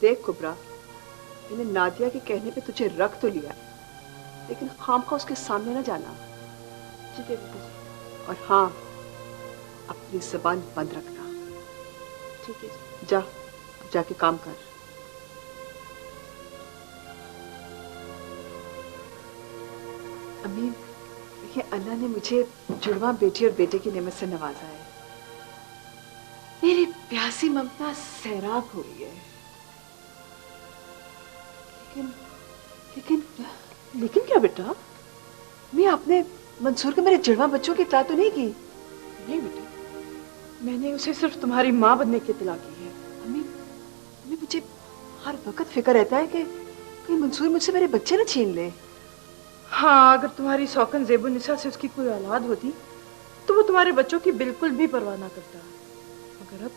देख कुबरा, मैंने नादिया के कहने पे तुझे रख तो लिया, लेकिन खामखा उसके सामने ना जाना। ठीक है बेटा जी। और हाँ, अपनी जुबान बंद रखना। ठीक है जी। जा, जाके काम कर। अम्मी, देखिए अल्लाह ने मुझे जुड़वा बेटी और बेटे की नेमत से नवाजा है। मेरी प्यासी ममता सैराब हो रही है। लेकिन लेकिन लेकिन क्या बेटा? मैं आपने मंसूर को मेरे जुड़वा बच्चों की इत्तला तो नहीं की? नहीं बेटा, मैंने उसे सिर्फ तुम्हारी माँ बनने की इत्तला की है। अम्मी, मुझे हर वक्त फिक्र रहता है कि कहीं मंसूर मुझसे मेरे बच्चे न छीन ले। हाँ, अगर तुम्हारी सौकन ज़ेबुन्निसा से उसकी कोई औलाद होती तो वो तुम्हारे बच्चों की बिल्कुल भी परवाह ना करता। मगर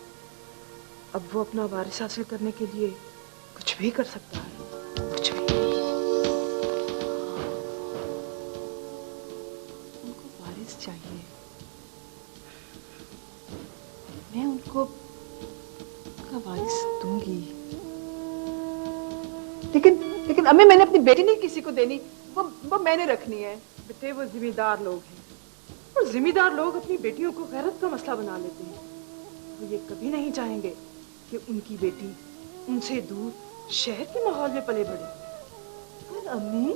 अब वो अपना वारिस हासिल करने के लिए कुछ भी कर सकता है, कुछ भी। उनको वारिस चाहिए, मैं उनको उनका वारिस दूंगी। लेकिन लेकिन अम्मी, मैंने अपनी बेटी नहीं किसी को देनी, वो मैंने रखनी है। बेटे, वो जिम्मेदार लोग हैं और जिम्मेदार लोग अपनी बेटियों को गैरत का मसला बना लेते हैं। वो ये कभी नहीं चाहेंगे कि उनकी बेटी उनसे दूर शहर के माहौल में पले बढ़े। पर अम्मी,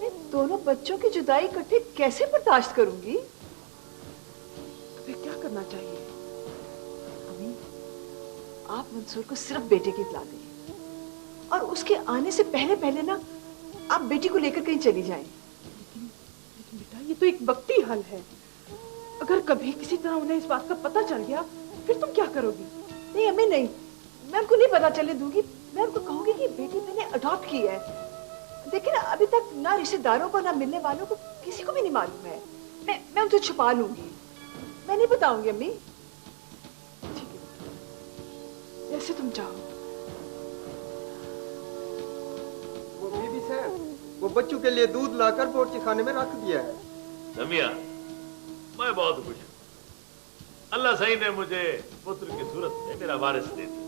मैं दोनों बच्चों की जुदाई इकट्ठे कैसे बर्दाश्त करूंगी? तो फिर क्या करना चाहिए? अम्मी, आप मंसूर को सिर्फ बेटे की इत्तला दें और उसके आने से पहले पहले ना आप बेटी को लेकर कहीं चली जाएं। लेकिन बेटा, ये तो एक वक्ती हल है। अगर कभी किसी तरह उन्हें इस बात का पता चल गया फिर तुम क्या करोगी? नहीं अम्मी, नहीं, मैं उनको नहीं पता चलने दूंगी। मैं उनको कहूंगी कि बेटी मैंने अडॉप्ट की है। देखिए ना, अभी तक ना रिश्तेदारों को ना मिलने वालों को किसी को भी नहीं मालूम है। मैं उनसे छुपा लूंगी, मैं नहीं बताऊंगी अम्मी। ठीक है बेटा, जैसे तुम चाहो। वो बीबी साहब, वो बच्चों के लिए दूध लाकर बोर्ची खाने में रख दिया है। समिया, मैं बहुत खुश हूँ। अल्लाह सही ने मुझे पुत्र की सूरत में मेरा वारिस दे दिया।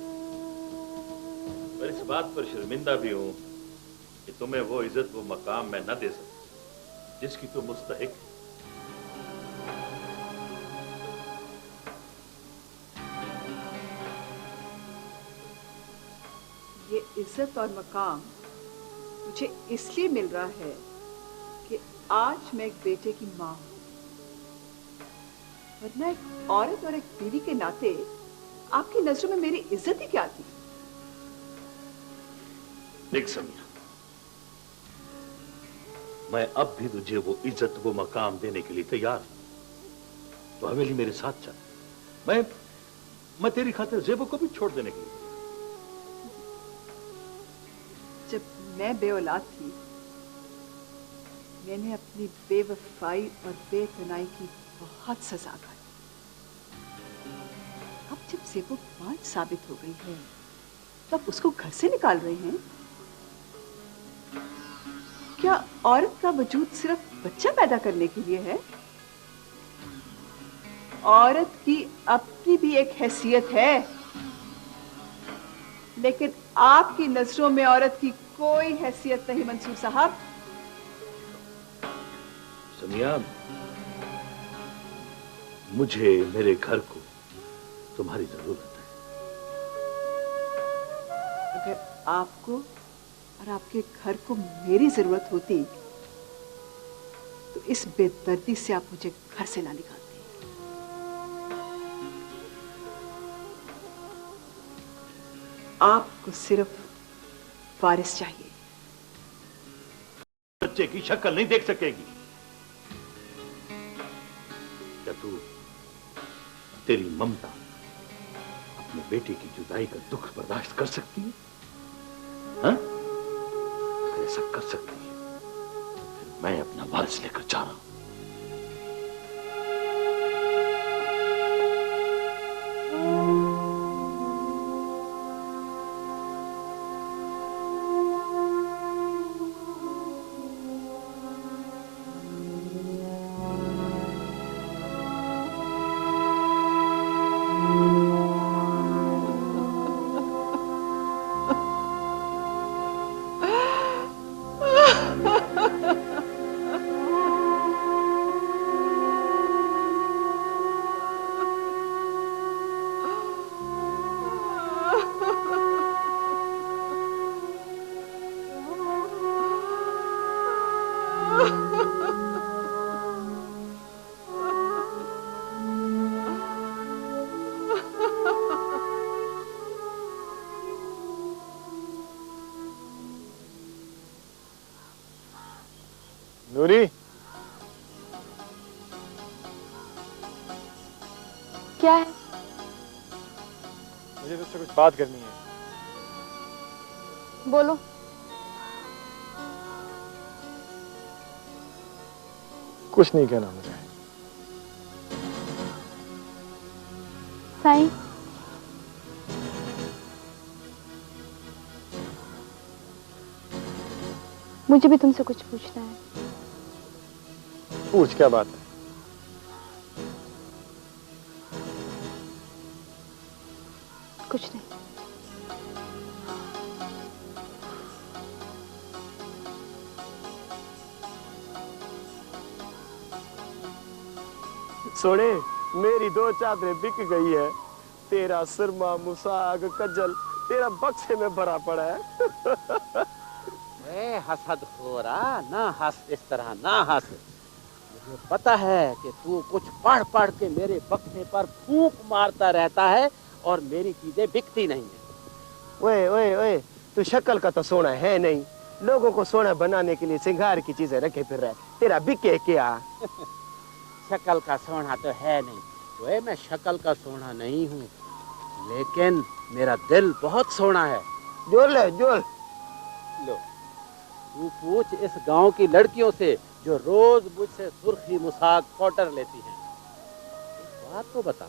पर इस बात पर शर्मिंदा भी हूं कि तुम्हें वो इज्जत, वो मकाम मैं न दे सकता जिसकी तुम मुस्तहिक है। ये इज्जत और मकाम मुझे इसलिए मिल रहा है कि आज मैं एक बेटे की माँ हूं, वरना एक औरत और एक बीवी के नाते आपकी नजरों में मेरी इज्जत ही क्या थी? देख समिया, मैं अब भी तुझे वो इज्जत, वो मकाम देने के लिए तैयार हूं। तो हवेली मेरे साथ चल। मैं तेरी खातिर ज़ेबो को भी छोड़ देने के लिए। जब मैं बेऔलाद थी, मैंने अपनी बेवफाई और बेतनाई की बहुत सजा खाई। अब जब ज़ेबो बात साबित हो गई है, तब उसको घर से निकाल रहे हैं। क्या औरत का वजूद सिर्फ बच्चा पैदा करने के लिए है? औरत की अपनी भी एक हैसियत है, लेकिन आपकी नजरों में औरत की कोई हैसियत नहीं मंसूर साहब। समिया, मुझे मेरे घर को तुम्हारी जरूरत है। अगर आपको और आपके घर को मेरी जरूरत होती तो इस बेदर्दी से आप मुझे घर से ना निकालते। आपको सिर्फ वारिस चाहिए। बच्चे की शक्ल नहीं देख सकेगी। क्या तेरी ममता अपने बेटे की जुदाई का दुख बर्दाश्त कर सकती है? हाँ? अगर ऐसा कर सकती है तो फिर मैं अपना वारिस लेकर जा रहा हूं। नूरी, क्या है? मुझे तुझसे कुछ बात करनी है। बोलो। कुछ नहीं कहना मुझे। साईं, मुझे भी तुमसे कुछ पूछना है। पूछ, क्या बात है? कुछ नहीं। सोने, मेरी 2 चादरें बिक गई है। तेरा सुरमा, मुसाग, कज्जल तेरा बक्से में भरा पड़ा है। ए हसद हो रहा ना, हंस इस तरह ना हंस। मुझे पता है कि तू कुछ पढ़ पढ़ के मेरे बक्से पर फूंक मारता रहता है और मेरी चीजें बिकती नहीं है। ओए ओए ओए, तू शक्ल का तो सोना है नहीं। लोगों को सोना बनाने के लिए श्रृंगार की चीजें रखे फिर रहा है। तेरा बिके क्या? शक्ल का सोना तो है नहीं। ओए, मैं शक्ल का सोना नहीं हूँ, लेकिन मेरा दिल बहुत सोना है। जोल ले, जोल। लो, तू पूछ इस गांव की लड़कियों से जो रोज मुझसे सुर्खी, मुसाक, पाउडर लेती हैं। एक बात तो बता,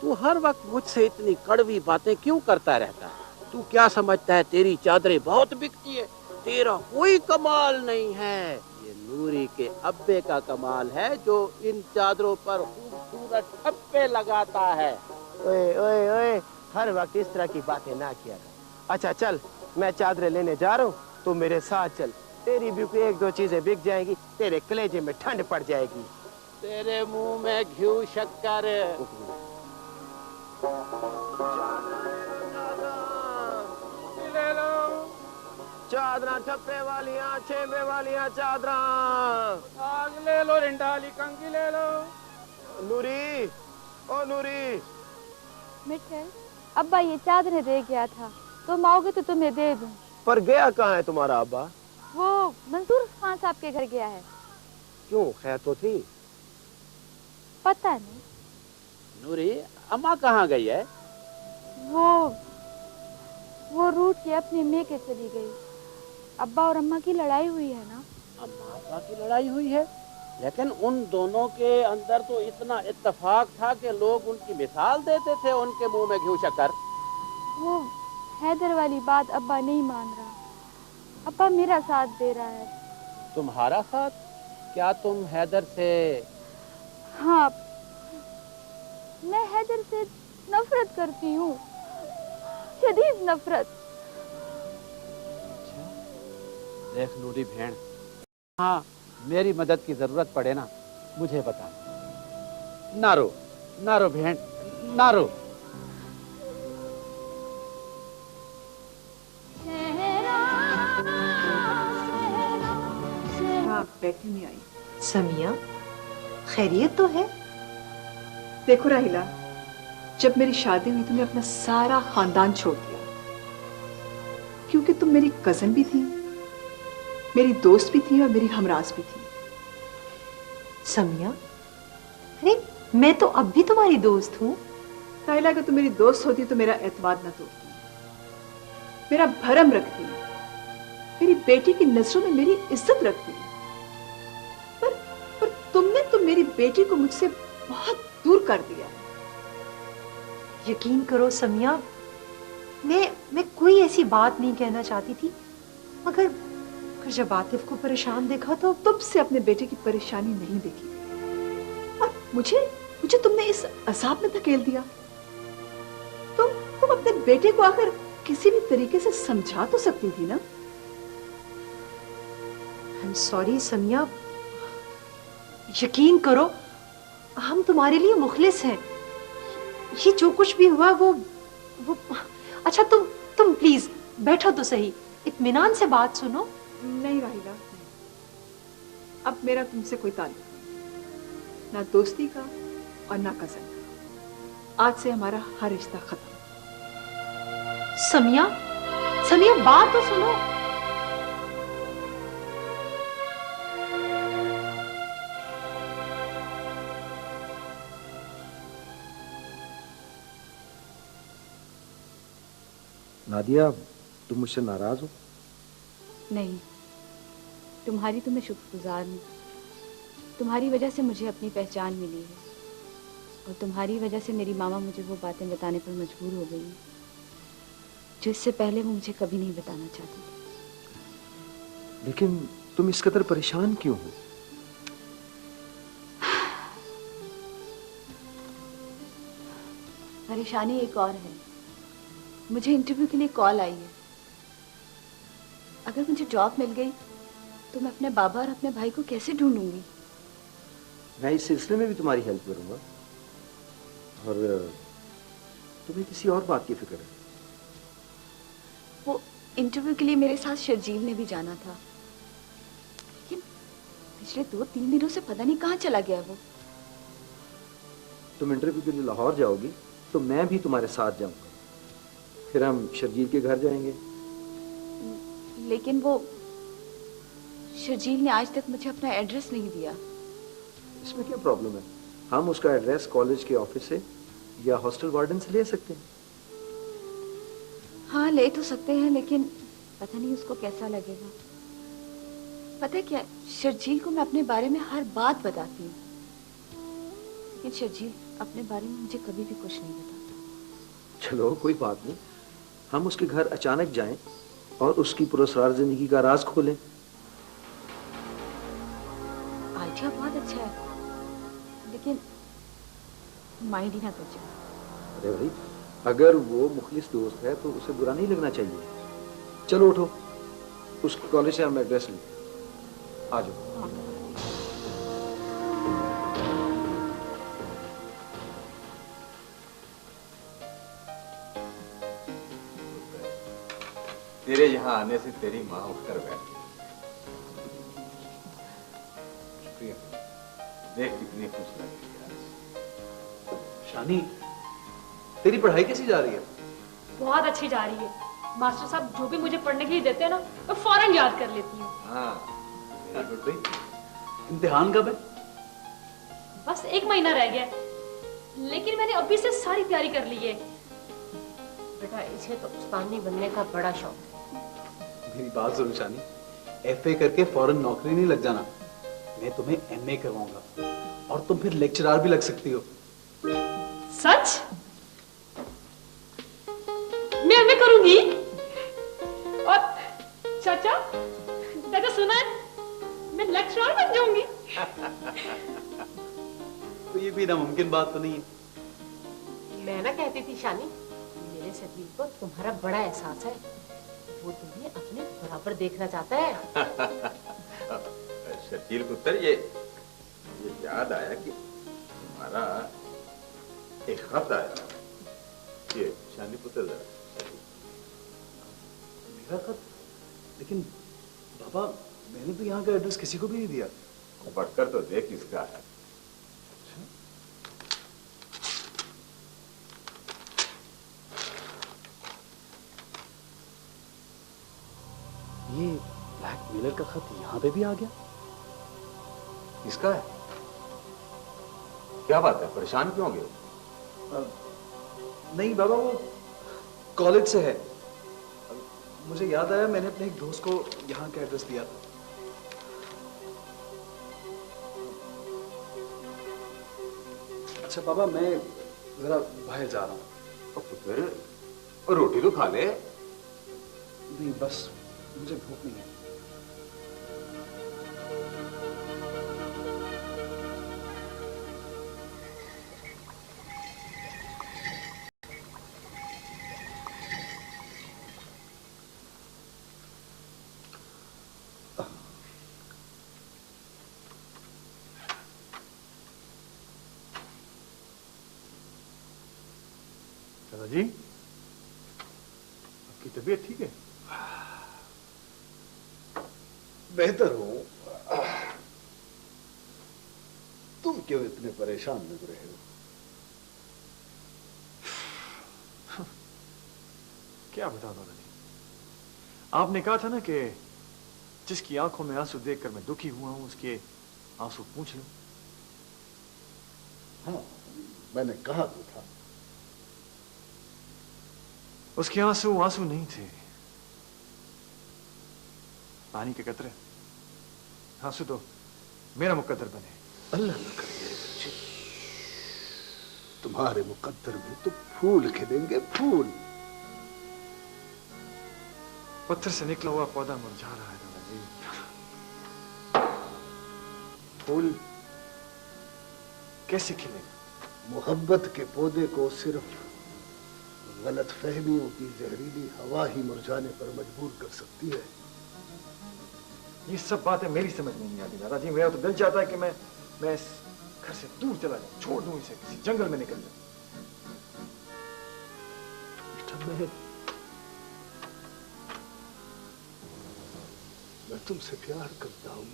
तू हर वक्त मुझसे इतनी कड़वी बातें क्यों करता रहता है? तू क्या समझता है तेरी चादरें बहुत बिकती है? तेरा कोई कमाल नहीं है, ये नूरी के अब्बे का कमाल है जो इन चादरों पर खूबसूरत ठप्पे लगाता है। ओए ओए ओए, हर वक्त इस तरह की बातें ना किया कर। अच्छा चल, मैं चादरें लेने जा रहा हूँ, तू मेरे साथ चल। तेरी भी 1-2 चीजें बिक जाएंगी, तेरे कलेजे में ठंड पड़ जाएगी। तेरे मुंह में घी शक्कर। चादरा ठप्पे वालियां, छेबे वालियां चादरा। आग ले लो, रिंडाली कंगी ले लो। नूरी, ओ नूरी। मिठल, अब्बा ये चादरें दे गया था, तुम आओगे तो तुम्हें दे दूं। पर गया कहाँ है तुम्हारा अब्बा? वो मंसूर खान साहब के घर गया है। क्यों, खैर तो थी? पता नहीं। नूरी, अम्मा कहाँ गई है? वो रूठ के अपने मेके चली गई। अब्बा और अम्मा की लड़ाई हुई है ना। अम्मा अब्बा की लड़ाई हुई है, लेकिन उन दोनों के अंदर तो इतना इत्तेफाक था कि लोग उनकी मिसाल देते थे उनके मुंह में घी शक्कर। वो हैदर वाली बात अब्बा नहीं मान रहा। अब्बा मेरा साथ दे रहा है। तुम्हारा साथ? क्या तुम हैदर से? हाँ, मैं हैदर से नफरत करती हूँ, शदीद नफरत। अच्छा, देख नूरी बहन, हाँ मेरी मदद की जरूरत पड़े ना, मुझे बता। ना रो बहन, ना रो। बैठी नहीं आई। समिया, खैरियत तो है? देखो राहिला, जब मेरी शादी हुई तुमने अपना सारा खानदान छोड़ दिया, क्योंकि तुम मेरी कजन भी थी, मेरी दोस्त भी थी और मेरी हमराज भी थी। समिया, अरे मैं तो अब भी तुम्हारी दोस्त हूँ। राहिला, अगर तुम मेरी दोस्त होती तो मेरा एतमाद न तोड़ती, मेरा भरम रखती, मेरी बेटी की नजरों में मेरी इज्जत रखती। पर तुमने तो मेरी बेटी को मुझसे बहुत दूर कर दिया। यकीन करो समिया, मैं कोई ऐसी बात नहीं कहना चाहती थी, मगर जब आतिफ को परेशान देखा तो तुमसे अपने बेटे की परेशानी नहीं देखी और मुझे तुमने इस अजाब में धकेल दिया। तुम अपने बेटे को आखिर किसी भी तरीके से समझा तो सकती थी ना। आई एम सॉरी समिया, यकीन करो हम तुम्हारे लिए मुखलिस हैं। ये जो कुछ भी हुआ वो अच्छा तुम प्लीज बैठो तो सही, इत्मीनान से बात सुनो। नहीं राहिला, अब मेरा तुमसे कोई ताल्लुक नहीं, ना दोस्ती का और ना कजन का। आज से हमारा हर रिश्ता खत्म। समिया बात तो सुनो। नादिया, तुम मुझसे नाराज हो? नहीं, तुम्हारी तो मैं शुक्रगुजार हूँ। तुम्हारी वजह से मुझे अपनी पहचान मिली है और तुम्हारी वजह से मेरी मामा मुझे वो बातें बताने पर मजबूर हो गई जो इससे पहले वो मुझे कभी नहीं बताना चाहती थी। लेकिन तुम इस कदर परेशान क्यों हो? परेशानी एक और है। मुझे इंटरव्यू के लिए कॉल आई है। अगर मुझे जॉब मिल गई तो मैं अपने बाबा और अपने भाई को कैसे ढूंढूंगी? मैं इस सिलसिले में भी तुम्हारी हेल्प करूंगा। और तुम्हें किसी और बात की फिक्र है? वो इंटरव्यू के लिए मेरे साथ शर्जील ने भी जाना था, लेकिन पिछले 2-3 दिनों से पता नहीं कहाँ चला गया वो। तुम इंटरव्यू के लिए लाहौर जाओगी तो मैं भी तुम्हारे साथ जाऊंगा। फिर हम शर्जील के घर जाएंगे। लेकिन वो शर्जील ने आज तक मुझे अपना एड्रेस नहीं दिया। इसमें क्या प्रॉब्लम है? हम उसका एड्रेस कॉलेज के ऑफिस से या हॉस्टल वार्डन से ले सकते हैं। हाँ, ले तो सकते हैं, लेकिन पता नहीं उसको कैसा लगेगा। पता है क्या, शर्जील को मैं अपने बारे में हर बात बताती हूँ, लेकिन शर्जील अपने बारे में मुझे कभी भी कुछ नहीं बताता। चलो कोई बात नहीं, हम उसके घर अचानक जाएं और उसकी पुरस्कार जिंदगी का राज खोलें। आइडिया बहुत अच्छा है, लेकिन माइंड ही ना कर जाए। अरे भाई, अगर वो मुखलिस दोस्त है तो उसे बुरा नहीं लगना चाहिए। चलो उठो, उस कॉलेज से हम एड्रेस लें। आ जाओ। तेरे यहाँ आने से तेरी माँ उठकर बैठी। शुक्रिया। देख कितनी खुश लगी आज। शानी, तेरी पढ़ाई कैसी जा रही है? बहुत अच्छी जा रही है। मास्टर साहब जो भी मुझे पढ़ने के लिए देते हैं ना, मैं फौरन याद कर लेती हूँ। हाँ, वेरी गुड भाई। इम्तिहान कब है? बस 1 महीना रह गया, लेकिन मैंने अभी से सारी तैयारी कर ली है। बेटा, इसे तो उस्तानी बनने का बड़ा शौक है। मेरी बात सुनो शानी, एफए करके फौरन नौकरी नहीं लग जाना। मैं तुम्हें एमए करवाऊंगा और तुम फिर लेक्चरर भी लग सकती हो। सच? मैं एमए करूंगी? और चाचा, चाचा सुना है, मैं लेक्चरर बन जाऊंगी। तो ये भी नामुमकिन बात तो नहीं है। मैं ना कहती थी शानी, मेरे सतीश को तुम्हारा बड़ा एहसास है, वो तुम्हें अपने बराबर देखना चाहता है। शकील पुत्र, ये याद आया कि तुम्हारा एक खत आया। ये शानी पुत्र, मेरा खत? लेकिन बाबा, मैंने तो यहाँ का एड्रेस किसी को भी नहीं दिया। पढ़कर तो देख किसका है। ये ब्लैकमेलर का खत यहाँ पे भी आ गया। किसका है? क्या बात है, परेशान क्यों हो गए? नहीं बाबा, वो कॉलेज से है। मुझे याद आया, मैंने अपने एक दोस्त को यहाँ का एड्रेस दिया था। अच्छा बाबा, मैं जरा बाहर जा रहा हूँ। फिर रोटी तो खा ले। नहीं, बस मुझे भूख नहीं है। दादाजी, आपकी तबीयत ठीक है? बेहतर हूं। तुम क्यों इतने परेशान लग रहे हो? क्या बताऊं दादाजी, आपने कहा था ना कि जिसकी आंखों में आंसू देखकर मैं दुखी हुआ हूं उसके आंसू पूछ लो। हाँ, मैंने कहा तो था। उसके आंसू आंसू नहीं थे, पानी के कतरे। आंसू तो मेरा मुकद्दर बने। अल्लाह न करे बच्चे, तुम्हारे मुकद्दर में तो फूल खिलेंगे, फूल। पत्थर से निकला हुआ पौधा मुरझा रहा है दादाजी। फूल कैसे खिलेगा? मोहब्बत के पौधे को सिर्फ गलत फहमियों की जहरीली हवा ही मुरझाने पर मजबूर कर सकती है। ये सब बातें मेरी समझ में नहीं आती दादाजी। मेरा तो दिल चाहता है कि मैं इस घर से दूर चला जाऊं, छोड़ दूं इसे, किसी जंगल में निकल जाऊं। बेटा, मैं तुमसे प्यार करता हूं।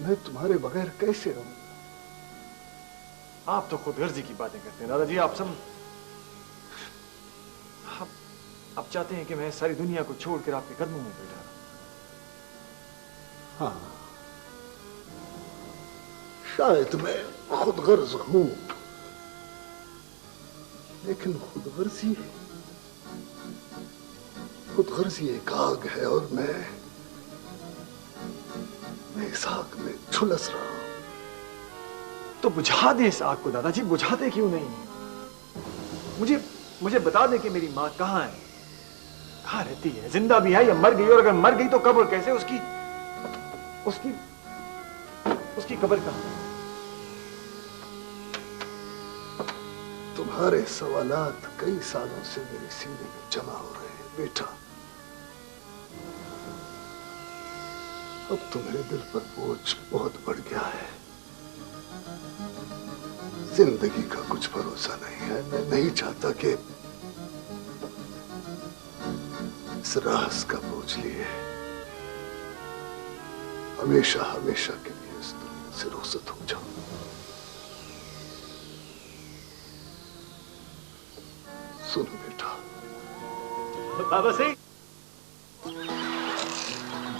मैं तुम्हारे बगैर कैसे रहूंगा? आप तो खुदगर्जी की बातें करते हैं दादाजी। आप चाहते हैं कि मैं सारी दुनिया को छोड़कर आपके कदमों में बैठा रहूं। हाँ, शायद मैं खुदगर्ज हूं, लेकिन खुदगर्जी एक आग है और मैं इस आग में झुलस रहा हूं। तो बुझा दे इस आग को दादाजी, बुझाते क्यों नहीं? मुझे बता दे कि मेरी माँ कहाँ है, कहाँ रहती है, जिंदा भी है या मर गई, और अगर मर गई तो कब और कैसे? उसकी कब्र कहाँ है? तुम्हारे सवालात कई सालों से मेरे सीने में जमा हो रहे हैं बेटा। अब तो मेरे दिल पर बोझ बहुत बढ़ गया है। जिंदगी का कुछ भरोसा नहीं है। मैं नहीं चाहता कि इस राज का बोझ लिए हमेशा हमेशा के लिए इस दुनिया से रुखसत हो जाऊं। सुनो बेटा। बाबा सही।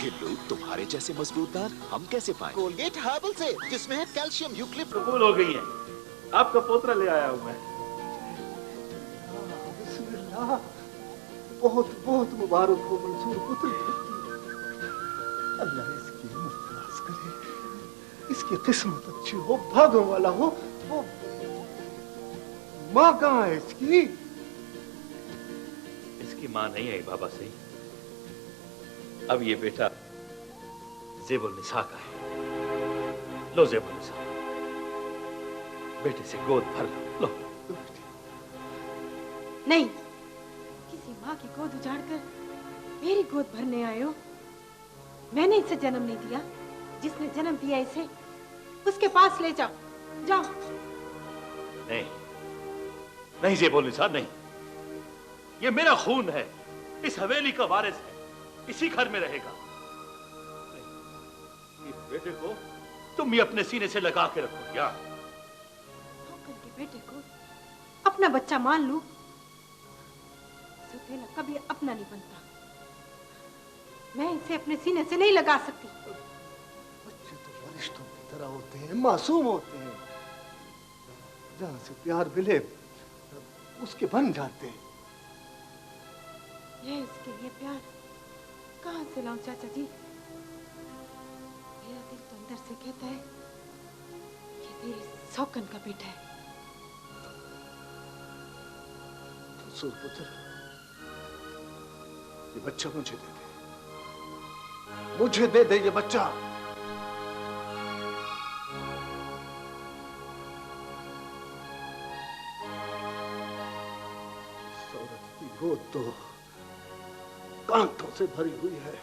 गिल्लू, तुम्हारे जैसे मजबूत दांत हम कैसे पाएं? कोलगेट हर्बल से, जिसमें है कैल्शियम यूक्लिप्ट। कबूल हो गई है, आपका पोतरा ले आया हूं मैं। बिस्मिल्लाह, बहुत बहुत मुबारक हो मंसूर पुत्र। अल्लाह इसकी उम्र दराज करे, इसकी किस्मत अच्छी हो, भागों वाला हो। वो माँ कहाँ है इसकी? इसकी मां नहीं आई बाबा सही। अब ये बेटा ज़ेबुल निसा का है। लो ज़ेबुल निसा, बेटे से गोद भर लो। नहीं, किसी माँ की गोद उजाड़कर मेरी गोद भरने आए हो? मैंने इसे जन्म नहीं दिया। जिसने जन्म दिया इसे, उसके पास ले जाओ, जाओ। नहीं, नहीं ज़ेबुल निसा, नहीं। ये मेरा खून है, इस हवेली का वारिस है, इसी घर में रहेगा। इस बेटे को तुम ही अपने सीने से लगा के रखो क्या? के बेटे को अपना बच्चा मान लूं, सौतेला कभी अपना नहीं बनता। मैं इसे अपने सीने से नहीं लगा सकती। बच्चे तो फरिश्तों की तरह होते हैं, मासूम होते हैं। जहां से प्यार मिले उसके बन जाते हैं। ये इसके लिए प्यार कहां से लाऊं चाचा जी? मेरा दिल तो अंदर से कहता है ये तेरी सौकन का बेटा है। पुत्र, ये बच्चा मुझे दे दे, मुझे दे दे ये बच्चा। औरत की गोद तो कांटों से भरी हुई है।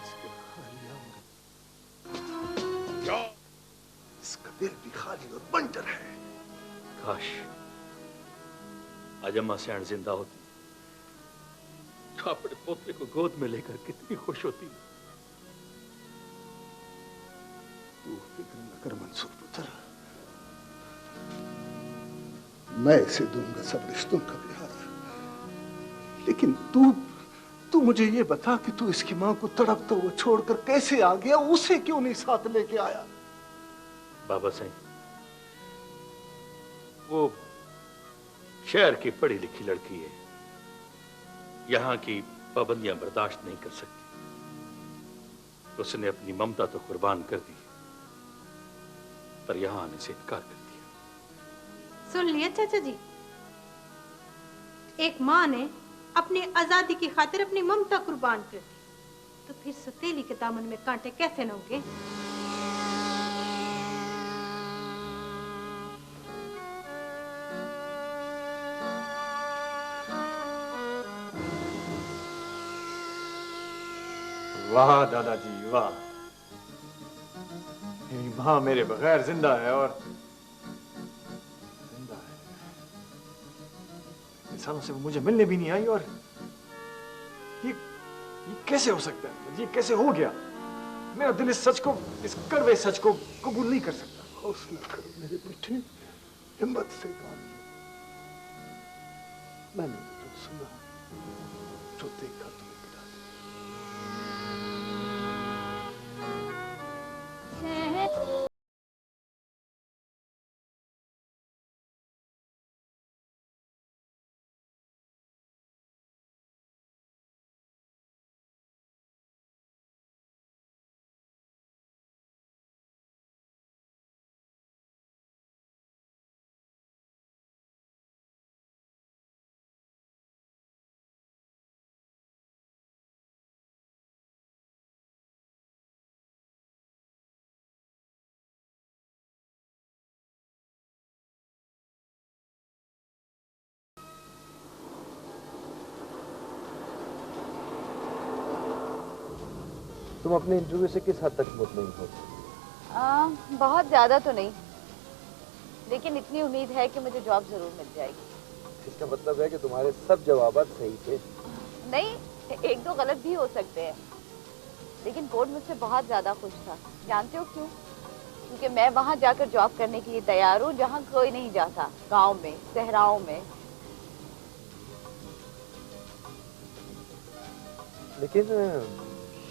इसके खाली अंग, इसका दिल भी खाली और बंजर है। काश आज अम्मा सैन जिंदा होती तो अपने पोते को गोद में लेकर कितनी खुश होती। तू फिक्र न कर मंसूर पुत्र, मैं इसे दूंगा सब रिश्तों का प्यार। लेकिन तू मुझे ये बता कि तू इसकी मां को तड़पता हुआ छोड़कर कैसे आ गया? उसे क्यों नहीं साथ लेके आया? बाबा सही, वो शहर की पढ़ी लिखी लड़की है, यहाँ की पाबंदियां बर्दाश्त नहीं कर सकती। उसने अपनी ममता तो कुर्बान कर दी, पर यहाँ आने से इनकार कर दिया। सुन लिया चाचा जी, एक माँ ने अपनी आजादी की खातिर अपनी ममता कुर्बान कर दी, तो फिर सौतेली के दामन में कांटे कैसे न होंगे? वाह दादाजी वाह, मेरी माँ मेरे बगैर जिंदा है और जिंदा है। इन सालों से वो मुझे मिलने भी नहीं आई और ये कैसे हो सकता है? ये कैसे हो गया? मेरा दिल इस सच को, इस कड़वे सच को कबूल नहीं कर सकता। हौसला करो मेरे बेटे, हिम्मत से काम लो। मैंने जो सुना, जो देखा तुम्हें बता दिया। तुम अपने इंटरव्यू से किस हद तक मुतमईन हो? बहुत ज्यादा तो नहीं, लेकिन इतनी उम्मीद है कि मुझे जॉब जरूर मिल जाएगी। इसका मतलब है कि तुम्हारे सब जवाबात सही थे? नहीं, एक दो गलत भी हो सकते हैं, लेकिन बोर्ड मुझसे बहुत ज्यादा खुश था। जानते हो क्यों? क्योंकि मैं वहाँ जाकर जॉब करने के लिए तैयार हूँ जहाँ कोई नहीं जाता, गाँव में, सहराओं में। लेकिन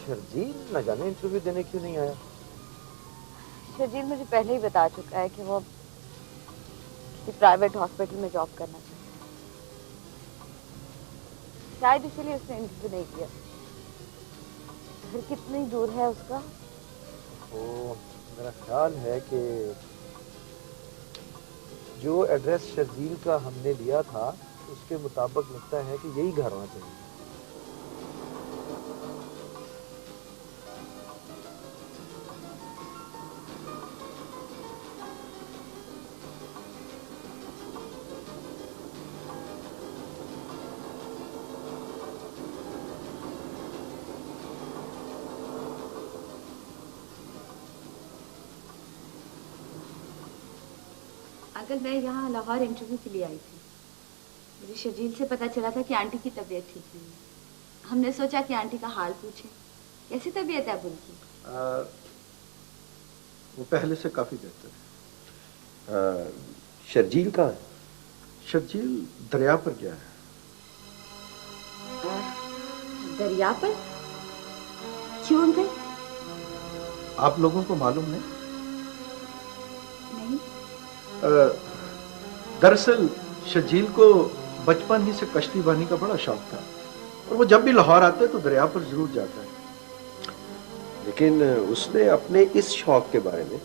शर्जील न जाने इंटरव्यू देने क्यों नहीं आया? शर्जील मुझे पहले ही बता चुका है कि वो किसी प्राइवेट हॉस्पिटल में जॉब करना चाहता है। शायद इसीलिए उसने इंटरव्यू नहीं किया। घर कितनी दूर है उसका? तो मेरा ख्याल है कि जो एड्रेस शर्जील का हमने लिया था उसके मुताबिक लगता है कि यही घर होना चाहिए। अंकल, मैं यहाँ लाहौर इंटरव्यू के लिए आई थी। मुझे शर्जील से पता चला था कि आंटी की तबीयत ठीक नहीं है। हमने सोचा कि आंटी का हाल पूछें। कैसी तबीयत है अब उनकी? वो पहले से काफी बेहतर है। शर्जील कहाँ है? शर्जील दरिया पर गया है। दरिया पर? क्यों अंकल? आप लोगों को मालूम है? नहीं। दरअसल शर्जील को बचपन ही से कश्तीबानी का बड़ा शौक था और वो जब भी लाहौर आता है तो दरिया पर जरूर जाता है। लेकिन उसने अपने इस शौक के बारे में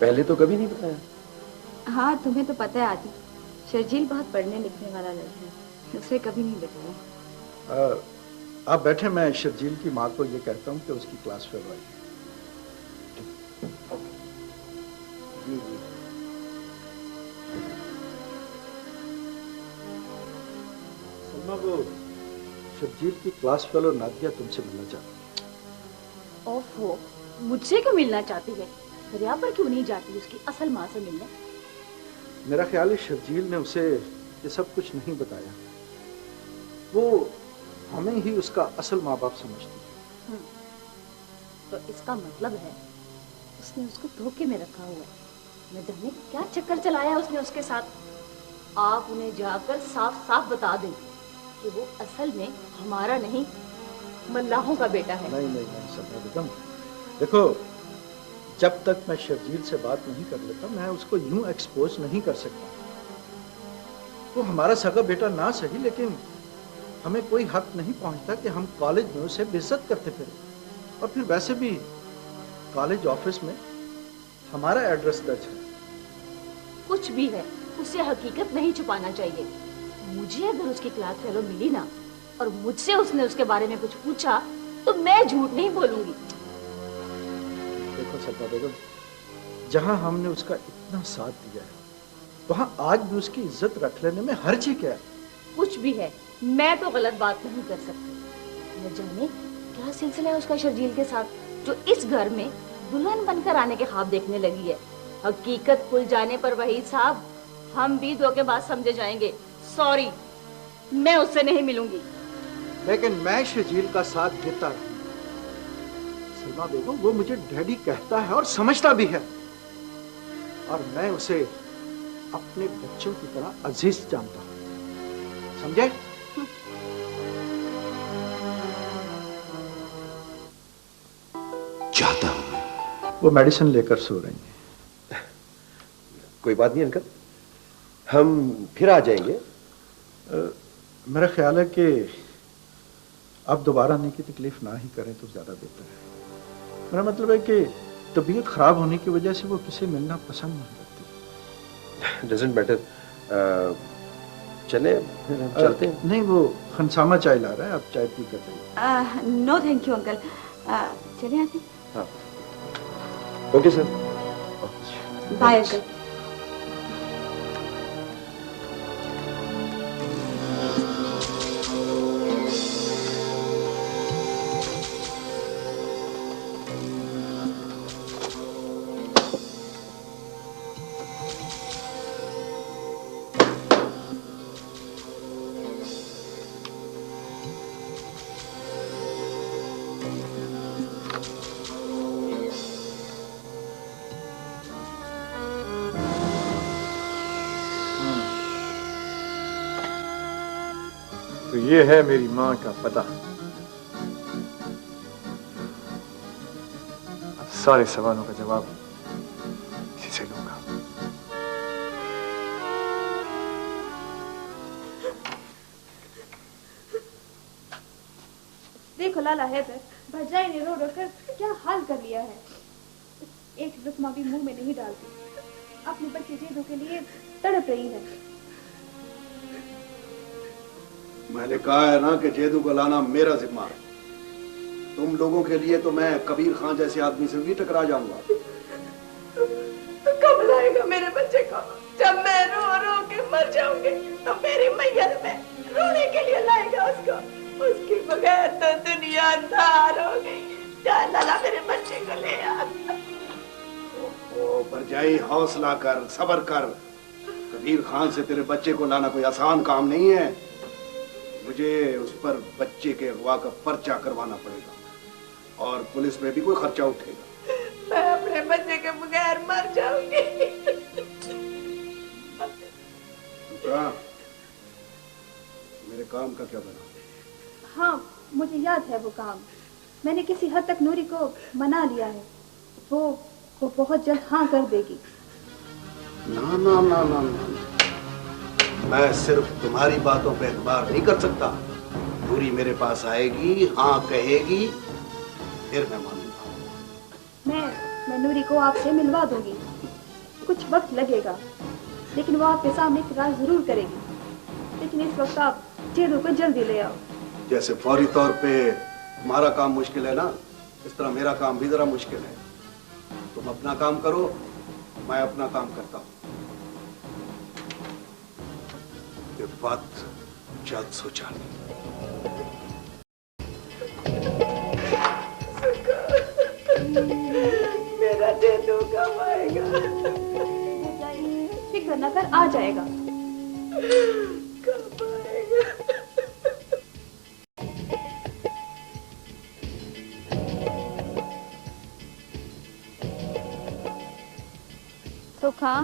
पहले तो कभी नहीं बताया। हाँ, तुम्हें तो पता है आदि, शर्जील बहुत पढ़ने लिखने वाला लड़का है, उसे कभी नहीं बताया। आप बैठे, मैं शर्जील की माँ को ये कहता हूँ कि उसकी क्लास फेलो आई। जी जी। वो शर्जील की क्लास फेलो नादिया तुमसे मिलना चाहती है। ओफो, मुझसे क्यों मिलना चाहती है? दरिया पर क्यों नहीं जाती उसकी असल माँ से मिलने? मेरा ख्याल है शर्जील ने उसे ये सब कुछ नहीं बताया। वो हमें ही उसका असल माँ बाप समझती है। तो इसका मतलब है उसने उसको धोखे में रखा हुआ है। न जाने क्या चक्कर चलाया उसने उसके साथ। आप उन्हें जाकर साफ साफ बता दें कि वो असल में हमारा नहीं, मल्लाहों का बेटा है। नहीं नहीं नहीं सब्रा बेगम, देखो जब तक मैं शर्जील से बात नहीं कर लेता मैं उसको यूं एक्सपोज नहीं कर सकता। वो हमारा सगा बेटा ना सही, लेकिन हमें कोई हक नहीं पहुंचता कि हम कॉलेज में उसे बेइज्जत करते फिर। और फिर वैसे भी कॉलेज ऑफिस में हमारा एड्रेस दर्ज है। कुछ भी है, उसे हकीकत नहीं छुपाना चाहिए। मुझे अगर उसकी क्लास फेलो मिली ना और मुझसे उसने उसके बारे में कुछ पूछा तो मैं झूठ नहीं बोलूंगी। देखो सब्बा बेगम, जहां हमने उसका इतना साथ दिया है वहां आज भी उसकी इज्जत रख लेने में हर्ज ही क्या है? कुछ भी है, मैं तो गलत बात नहीं कर सकती। न जाने क्या सिलसिला है उसका शर्जील के साथ, जो इस घर में दुल्हन बनकर आने के ख्वाब देखने लगी है। हकीकत खुल जाने पर वहीद साहब हम भी धोखेबाज समझे जाएंगे। सॉरी, मैं उससे नहीं मिलूंगी। लेकिन मैं शर्जील का साथ देता रहा। सलमा बेगम, वो मुझे डैडी कहता है और समझता भी है, और मैं उसे अपने बच्चों की तरह अजीज जानता हूं। समझे? चाहता हूं मैं। वो मेडिसिन लेकर सो रही है। कोई बात नहीं अंकल, हम फिर आ जाएंगे। मेरा ख्याल है कि अब दोबारा आने की तकलीफ ना ही करें तो ज्यादा बेहतर है। मेरा मतलब है कि तबीयत खराब होने की वजह से वो किसी मिलना पसंद नहीं करती। Doesn't matter. चले फिर हम चलते हैं। नहीं, वो खनसामा चाय ला रहा है, आप चाय पी कर जाइए। नो थैंक यू अंकल, चले आते। हाँ, ओके सर। Bye uncle. तो ये है मेरी माँ का पता। अब सारे सवालों का जवाब इसी से लूंगा। देखो लाला हैदर, भरजाई ने रो रो कर क्या हाल कर लिया है। एक लुकमा भी मुंह में नहीं डालती, अपने बच्चे जेदू के लिए तड़प रही है। मैंने कहा है ना कि जेदू को लाना मेरा जिम्मा है। तुम लोगों के लिए तो मैं कबीर खान जैसे आदमी से भी टकरा जाऊंगा। तो कब लाएगा मेरे बच्चे को? जब मैं रो रो के मर जाऊंगी तो मेरी मैयत में रोने के लिए लाएगा उसको। उसके बगैर तो दुनिया अंधार हो गई। जा लाला मेरे बच्चे को ले आ। ओ भरजाई, हौसला कर, सब्र कर। कबीर खान से तेरे बच्चे को लाना कोई आसान काम नहीं है। मुझे उस पर बच्चे के अगवा का पर्चा करवाना पड़ेगा और पुलिस में भी कोई खर्चा उठेगा। मैं अपने बच्चे के बगैर मर जाऊंगी। मेरे काम का क्या बना? हाँ, मुझे याद है वो काम। मैंने किसी हद तक नूरी को मना लिया है। वो बहुत जल्द हाँ कर देगी। ना ना ना ना ना, मैं सिर्फ तुम्हारी बातों पे एतबार नहीं कर सकता। नूरी मेरे पास आएगी, हाँ कहेगी, फिर मैं मानूंगा। मैं नूरी को आपसे मिलवा दूंगी। कुछ वक्त लगेगा, लेकिन वो आपके सामने इकरार जरूर करेगी। लेकिन इस वक्त आप जेदू को जल्दी ले आओ। जैसे फौरी तौर पे तुम्हारा काम मुश्किल है ना, इस तरह मेरा काम भी जरा मुश्किल है। तुम अपना काम करो, मैं अपना काम करता हूँ। ये बात जल्द सोचा। मेरा जेदू कब आएगा? फिक्र न कर, आ जाएगा। कब आएगा? सुखा,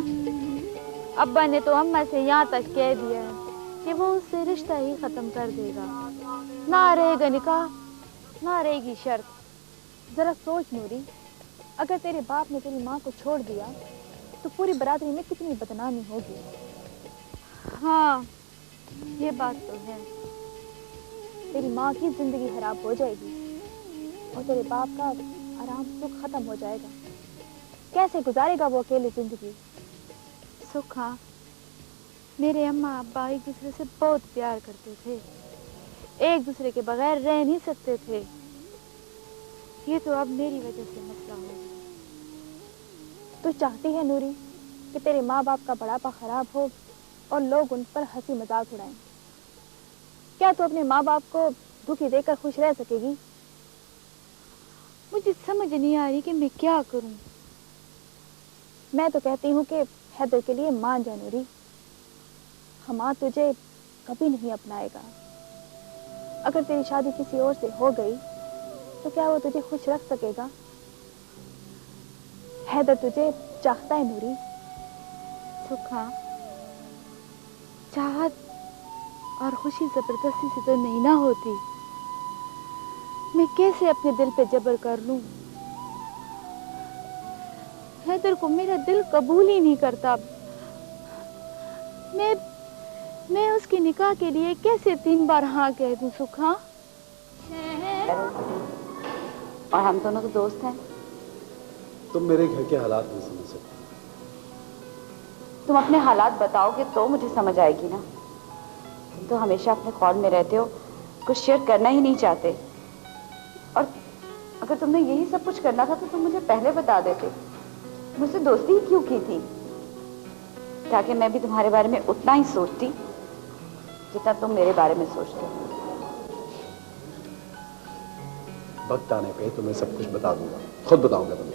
अब्बा ने तो अम्मा से यहाँ तक कह दिया है कि वो उससे रिश्ता ही खत्म कर देगा। ना रहेगा निकाह, ना रहेगी शर्त। जरा सोच नूरी, अगर तेरे बाप ने तेरी माँ को छोड़ दिया तो पूरी बरादरी में कितनी बदनामी होगी। हाँ, ये बात तो है, तेरी माँ की जिंदगी खराब हो जाएगी और तेरे बाप का आराम सुख खत्म हो जाएगा। कैसे गुजारेगा वो अकेले जिंदगी? सुख, हाँ, मेरे अम्मा अब्बा एक दूसरे से बहुत प्यार करते थे, एक दूसरे के बगैर रह नहीं सकते थे। ये तो अब मेरी वजह से मसला हो गया। तू चाहती है नूरी कि तेरे माँ बाप का बुढ़ापा खराब हो और लोग उन पर हंसी मजाक उड़ाएं? क्या तू अपने माँ बाप को दुखी देकर खुश रह सकेगी? मुझे समझ नहीं आ रही कि मैं क्या करूं। मैं तो कहती हूँ कि हैदर के लिए मान जा नूरी। हमाद तुझे कभी नहीं अपनाएगा। अगर तेरी शादी किसी और से हो गई तो क्या वो तुझे खुश रख सकेगा? हैदर तुझे चाहता है नूरी। सुखा, चाहत और खुशी जबरदस्ती से तो नहीं ना होती। मैं कैसे अपने दिल पे जबर कर लूं? हैदर को मेरा दिल कबूल ही नहीं करता। मैं उसकी निकाह के लिए कैसे 3 बार हाँ कह दूं सुखा? और हम दोनों तो दोस्त हैं। तुम मेरे घर के हालात नहीं समझ सकते। तुम अपने हालात बताओगे तो मुझे समझ आएगी ना। तुम तो हमेशा अपने ख्वाब में रहते हो, कुछ शेयर करना ही नहीं चाहते। और अगर तुमने यही सब कुछ करना था तो तुम मुझे पहले बता देते। मुझसे दोस्ती ही क्यों की थी? ताकि मैं भी तुम्हारे बारे में उतना ही सोचती जितना तुम मेरे बारे में सोचते हो। वक्त आने पे तुम्हें सब कुछ बता दूंगा, खुद बताऊंगा तुम्हें।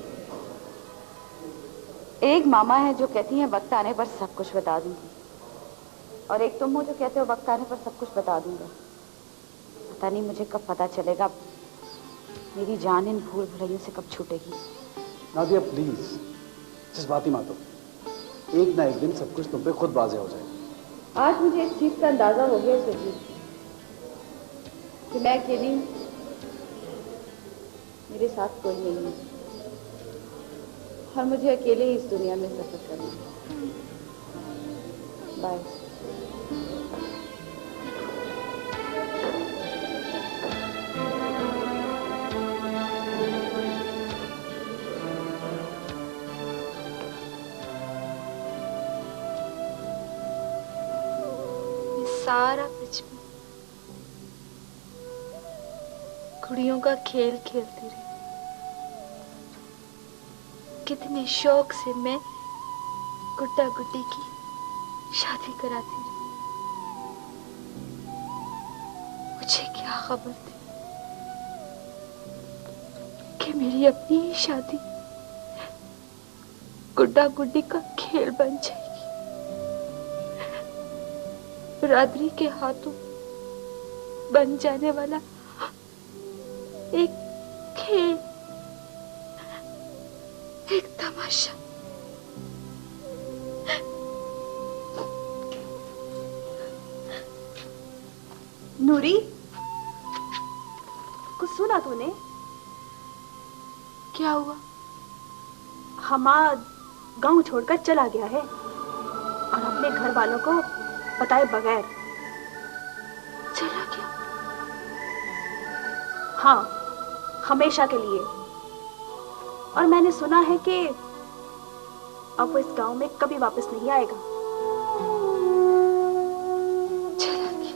एक मामा है जो कहती हैं वक्त आने पर सब कुछ बता दूंगी, और एक तुम हो जो कहते हो वक्त आने पर सब कुछ बता दूंगा। पता नहीं मुझे कब पता चलेगा, मेरी जान इन भूल भुलैयों से कब छूटेगी। नादिया प्लीज जज्बाती मत हो। एक ना एक दिन सब कुछ तुम पे खुद वाज़ेह हो जाएगा। आज मुझे इस चीज का अंदाजा हो गया सजी कि मैं अकेली, मेरे साथ कोई नहीं है और मुझे अकेले ही इस दुनिया में सफर करना है। बाय। सारा बचपन कुड़ियों का खेल खेलती रही। कितने शौक से मैं गुड्डा गुड्डी की शादी कराती रही। मुझे क्या खबर थी कि मेरी अपनी ही शादी गुड्डा गुड्डी का खेल बन जाएगी। बिरादरी के हाथों बन जाने वाला एक खेल, एक तमाशा। नूरी, कुछ सुना तूने? क्या हुआ? हमाद गांव छोड़कर चला गया है और अपने घर वालों को बताए बगैर चला गया। हाँ, हमेशा के लिए। और मैंने सुना है कि अब वो इस गांव में कभी वापस नहीं आएगा। चला गया।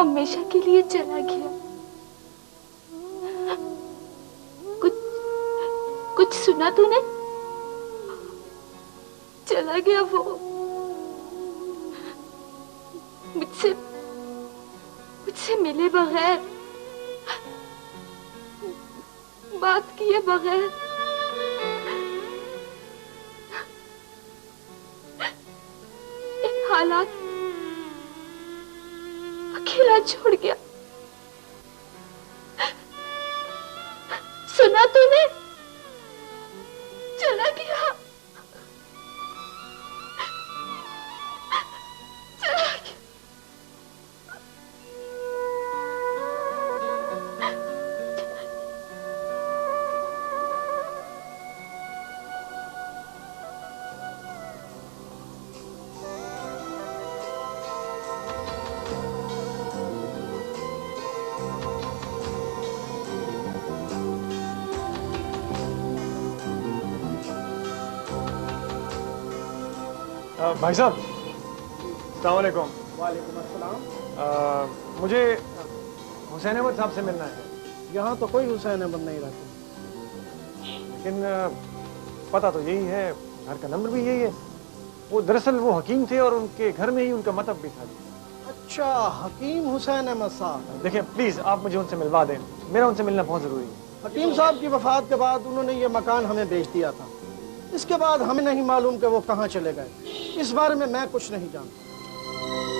हमेशा के लिए चला गया। कुछ सुना तूने? चला गया वो, मुझसे मिले बगैर, बात किए बगैर, इन हालात अकेला छोड़ गया। सुना तूने? चला गया। भाई साहब, अस्सलाम वालेकुम। वालेकुम अस्सलाम। मुझे हुसैन अहमद साहब से मिलना है। यहाँ तो कोई हुसैन अहमद नहीं रहते। लेकिन पता तो यही है, घर का नंबर भी यही है। वो दरअसल वो हकीम थे और उनके घर में ही उनका मतब भी था। अच्छा, हकीम हुसैन अहमद साहब। देखिए प्लीज आप मुझे उनसे मिलवा दें, मेरा उनसे मिलना बहुत जरूरी है। हकीम साहब की वफात के बाद उन्होंने ये मकान हमें बेच दिया था। इसके बाद हमें नहीं मालूम कि वो कहाँ चले गए। इस बारे में मैं कुछ नहीं जानता।